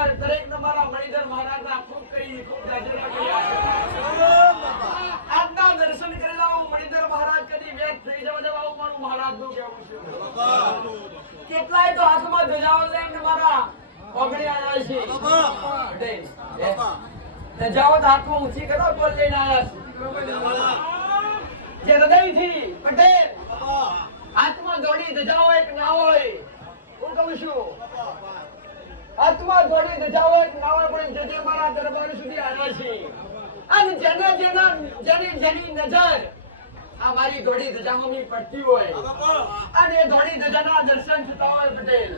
દરેક તમારા મણિધર મહારાજના ખૂબ કઈ ખૂબ આજના દર્શન કરેલા હું મણિધર મહારાજ કદી વેદ થઈ જવા હું મારું મહારાજનું કહેવું છું. કેટલાય તો હાથમાં ધજાઓ લઈને મારા ઓગળી આવ્યા છે. ધજાઓ હાથમાં ઊંચી કરો બોલ લઈને આવ્યા છે. જે હૃદયથી પટેલ હાથમાં દોડી ધજાઓ એક ના હોય હું કહું છું. હાથમાં દોડી ધજાઓ એક ના હોય પણ જે મારા દરબાર સુધી આવ્યા છે અને જેની નજર આ મારી દોડી ધજામાં પડતી હોય અને એ દોડી ધજાના દર્શન થતા હોય પટેલ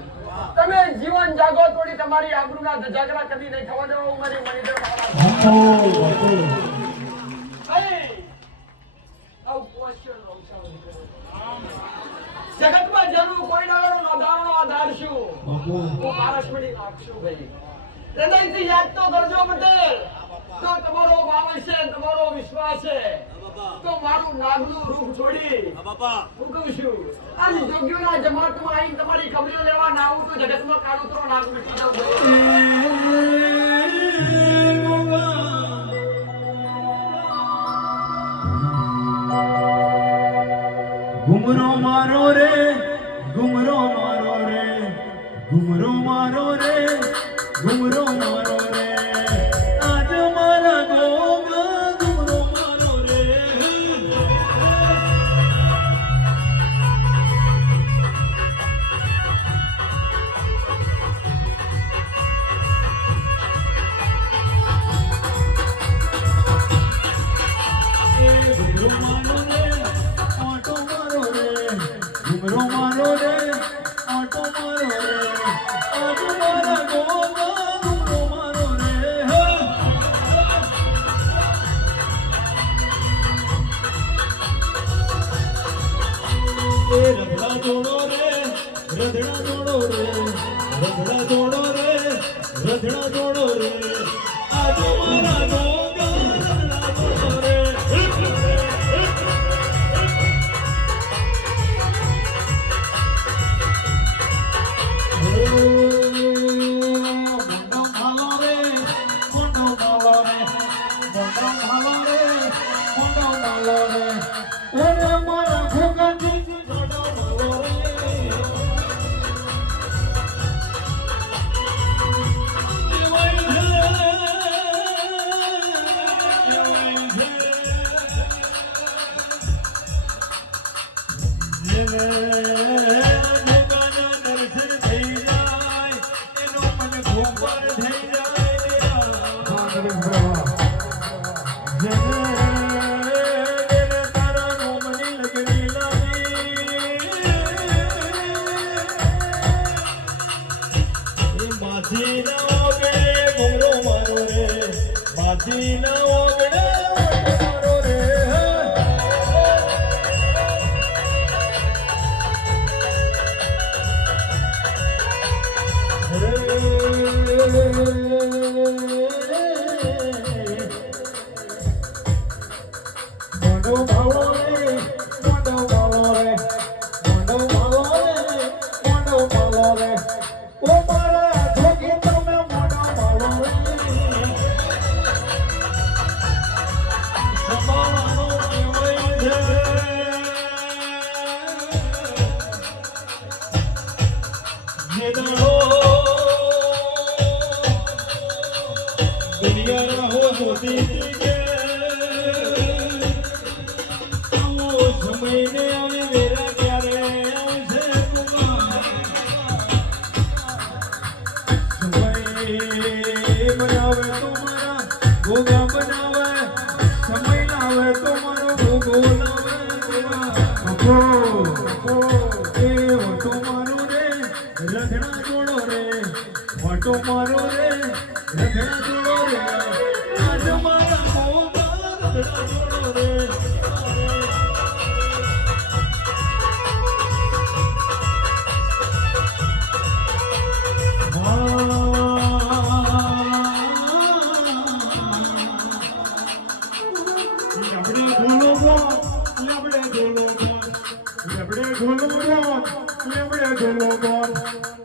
તમે જીવન જાગો તોડી તમારી આબરૂના ધજાગરા કદી નહીં થવા દેવો મારી મણિધર મહારાજ. જગતમાં જરૂર કોઈ ડાળો નોંધાવાનો આધાર શું હું પારસમણી નાખશું ભાઈ. હૃદયથી યાદ તો કરજો પટેલ. તો તમારો ભાવ છે તમારો વિશ્વાસ છે તો મારું નાગનું રૂપ છોડી હું કહું છું અને જોગ્યોના જમાતમાં આવીને તમારી ખબરીઓ લેવા ના આવું તો જગતમાં કાળુતરો નાગ મીટી જાવ. ઘુમરો મારો રે ઘુમરો મારો રે ઘુમરો મારો રે ઘુમરો મારો રે આજ મારા ગોગા ઘુમરો મારો રે. ઘુમરો મારો રે આટો મારો રે ઘુમરો મારો રે આટો મારો રે આજ મારા ગોગા ઘુમરો મારો રે. રધડા જોડો રે રધડા જોડો રે રધડા જોડો રે રધડા જોડો રે આજ મારા ગોગા રધડા જોડો રે.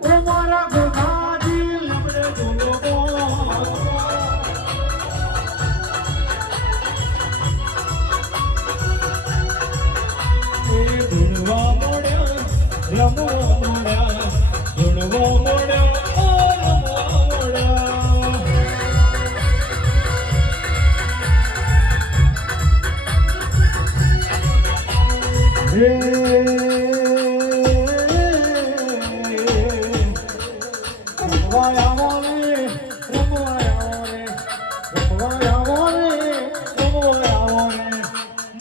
Umara Guladi, Lambre Gulobon. રે રમવાયા રે રમવાયા રે રમવાયા રે રમવાયા રે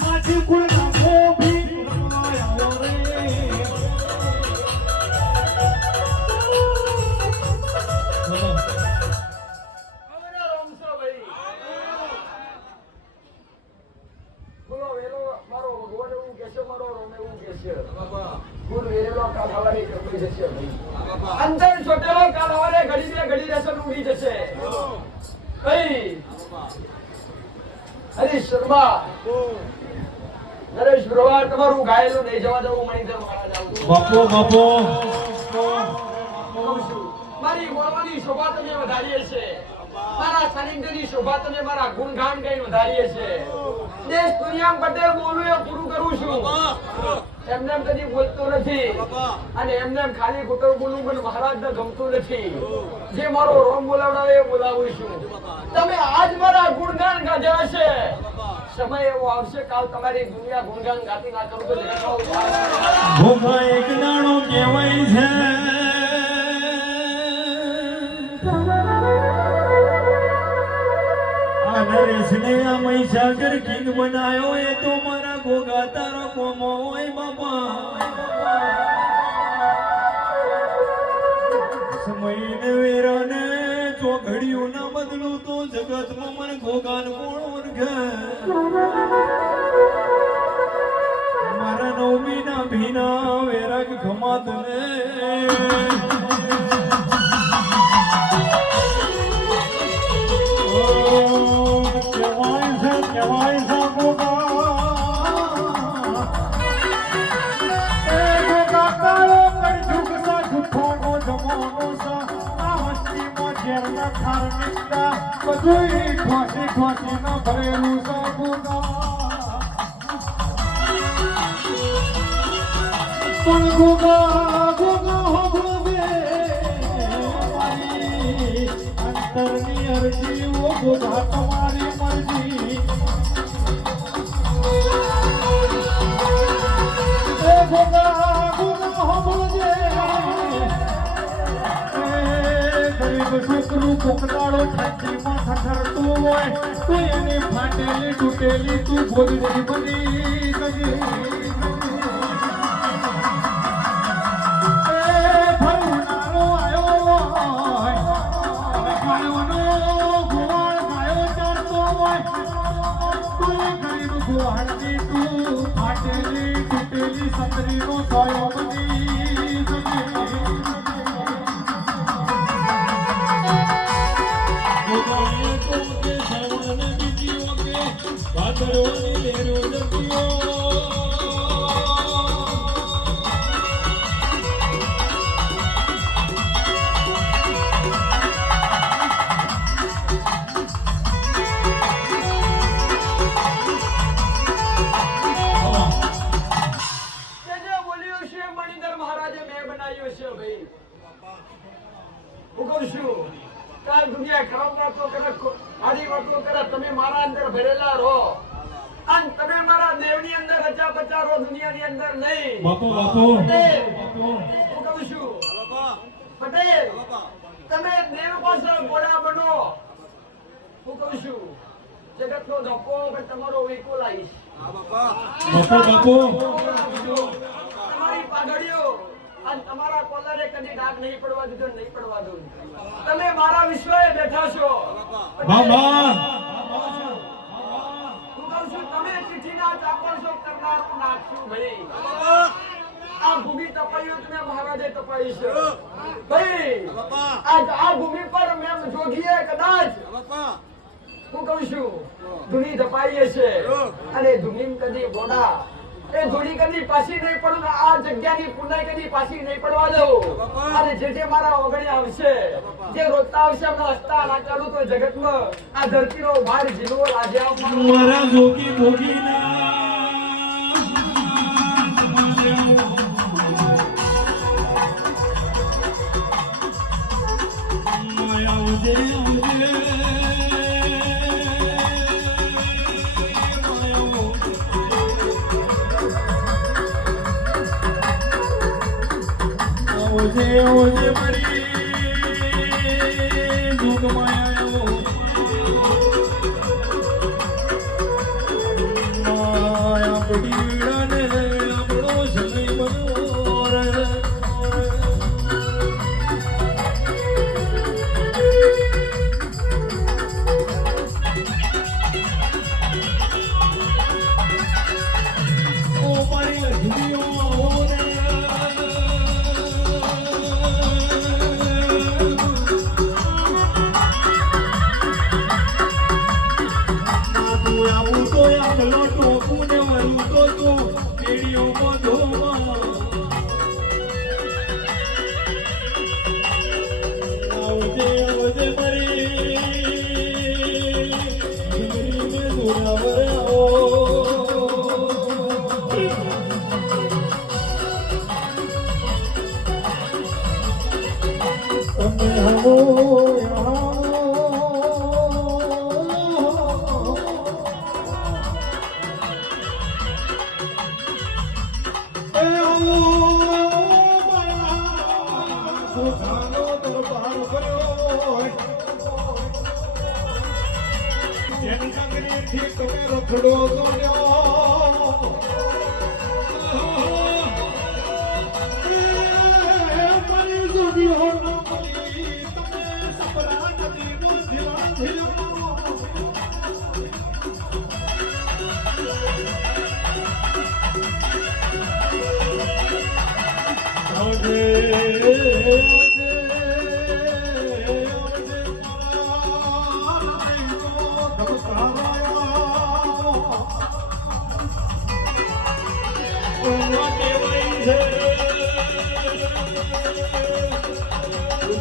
માટી કુળ નાખો ભી રમવાયા રે અમારા રોમસો ભાઈ બોલો વેલો મારો ભગવાન એવું કે છે મારો રોમ એવું કે છે ગુર વેલો કાળવારે કપડી જશે ભાઈ અંતર છોટેલો કાળવારે ઘડી બે ઘડી રસન ઉડી જશે ભાઈ હરીશ શર્મા નરેશ પ્રવાર તમારું ગાયેલું નહીં જવા દઉં મણિધર મહારાજ આવું બાપો બાપો મારી બોલવાની શોભા તમે વધારીએ છે મારા સાનિધ્યની શોભા તમે મારા ગુણગાન ગાઈને વધારીએ છે દેશ દુનિયા પટેલ બોલું એ પૂરું કરું છું એમને એમ કદી બોલતો નથી અને એમને એમ ખાલી ખોટું બોલું પણ મહારાજને ગમતું નથી જે મારો રોમ બોલાવડાવે એ બોલાવું છું તમે આજ મારા ગુણગાન ગાધ્યા છે સમય એવો આવશે કાલ તમારી દુનિયા ગુણગાન ગાતી ના કરું તો દેખાવ ભોગા એક દાણો કહેવાય છે આ નરેશને આ મહીસાગર કિંગ બનાયો એ તો મારા ગોગા તારો કોમો હોય બાપા સમયને વેરાને ચોઘડિયું ના બદલું તો જગતમાં મને ગોગાન કોણ ઓળખે મારા નવમીના ભીના વેરાગ ગમાત ને કહેવાય છે ગોગા એ ગોગા કાળો કળજુગ સા જુઠ્ઠોનો જમાનો સા આ વસ્તીમાં ઝેરના ખાર નીકળા બધુંય ઠોસી ઠોસીને ભરેલું છે ગોગા પણ ગોગા ગોગા હોબળવે મારી અંતરની અરજી ઓ ગોગા તમારી મરજી એ ગોગા ગોગા હોબળજે એ ગરીબ છોકરું કોકડાળો ઠંડીમાં ઠઠરતું હોય તો એની ફાટેલી તૂટેલી તું ગોદડી બની ગઈ ફાટેલી તૂટેલી સંતરીનો સોયો બની તમે મારા અંદર ભરેલા રહો અને તમે મારા દેવની અંદર રચા બચા રહો દુનિયાની અંદર નહીં બાપો બાપો હું કહું છું પટેલ તમે દેવ પાસે ગોળા બનો હું કહું છું જગતનો ધક્કો પણ તમારો વિકો લાવીશ બાપો તમારી પાઘડીઓ અને તમારા કોલરે કદી ડાઘ નહીં પડવા દીધો નહીં પડવા દઉં તમે મારા વિશ્વએ બેઠા છો બાબા હું કહું છું તમે ચીઠીના ચાપણસો કરનારું નાખશું ભાઈ આ ભૂમિ તપાયું તમે મહારાજે તપાઈ છે ભાઈ આજ આ ભૂમિ પર મેં જોગીએ કદાચ હું કહું છું ધૂણી ધપાઈએ છે અને ધૂણી કદી ગોડા એ ધૂણી કદી પાછી નહીં પડું આ જગ્યાની પુનાઈ કદી પાછી નહીં પડવા દઉં અને જે મારા ઓગણે આવશે જે રોતા આવશે એમના હસતા ના ચાલુ તો જગતમાં આ ધરતીનો ભાર જીલો લાજ્યા મારા જોગી ભોગીના આવજે આવજે મારી દુઃખમાં આવ્યો આપણી વીણાને આપણો સમય બનો રે ઓ મારી લક્ષ્મીઓ આવો ને આવું તો આગલો ટોકું ને વરું તો તું પેઢીઓમાં ધોમાં આવજે આવજે મારી જિંદગીને દોરાવર આવો તમે આવો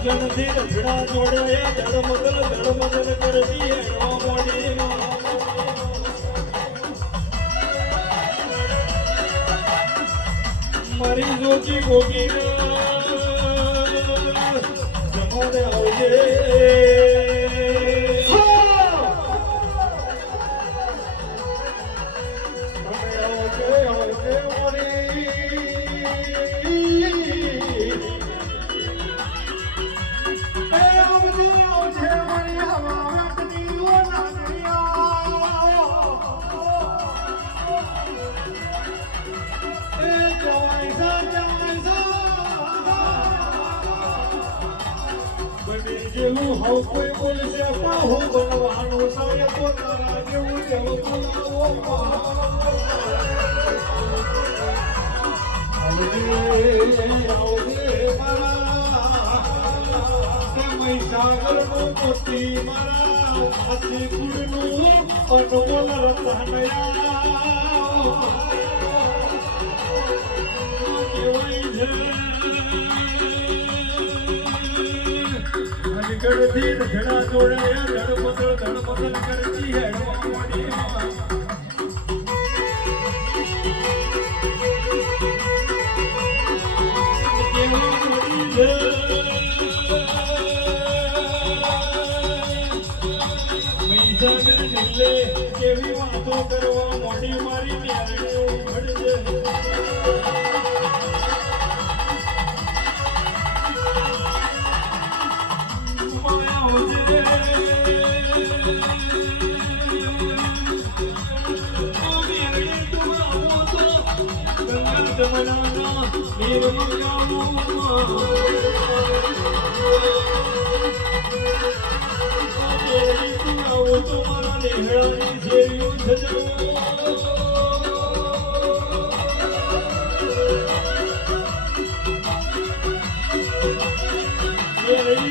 જનથી રખડા જોડ્યા ધડમગલ કરતી હેડવા મોડી મારી જોજી ગોગી જમાડે આવજે જેવું હવ કોઈ બોલશે પાહુ બનવાનું સાય પોતાના જેવું જેવું બોલાવો આવજે મારા સમય સાગરનું મોતી મારા હાથી ગુડનું અનમોલ રતનયા કેવાય છે ગઢથી રખડા જોડાયા ધડમગલ કરતી હેડવા મોડી કેવી વાતો કરવા મોડી મારી ત્યારે ઉઘડજે તમારા નેહળાની જેવું થજો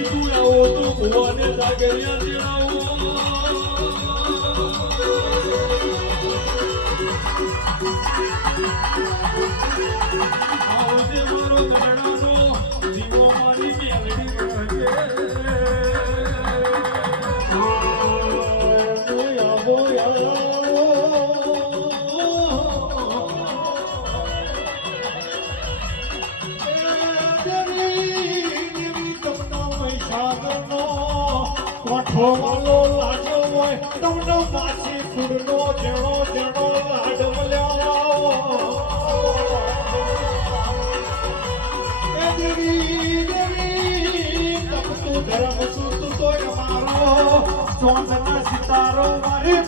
તું આવો તો ભુવાને સાગરિયા દેણાવો આવજે મારો ગણાનો દીવો મારી મેલડી રહે કોઠો લાડો હોય તમને માસી ફૂડનો જેણો જેણો લાડ મળ્યો એ દેવી ગરમ સૂત તોય મારો ચોંદના સિતારો મારી